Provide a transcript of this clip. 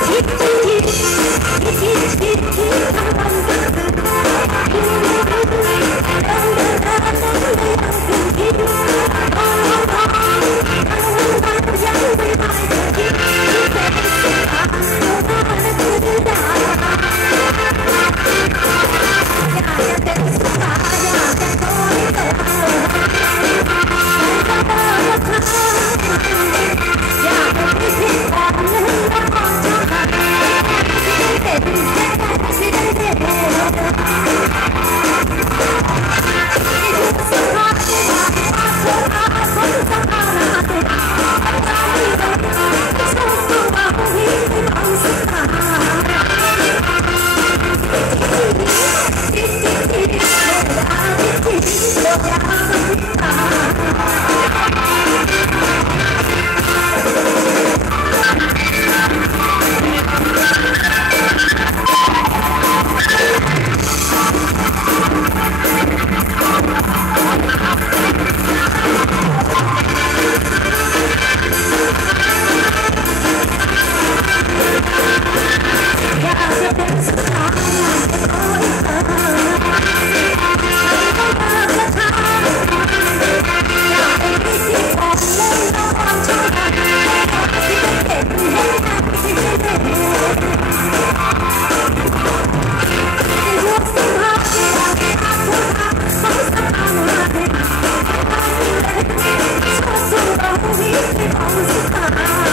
Thank you. Yeah, I'm so I'm so lonely, always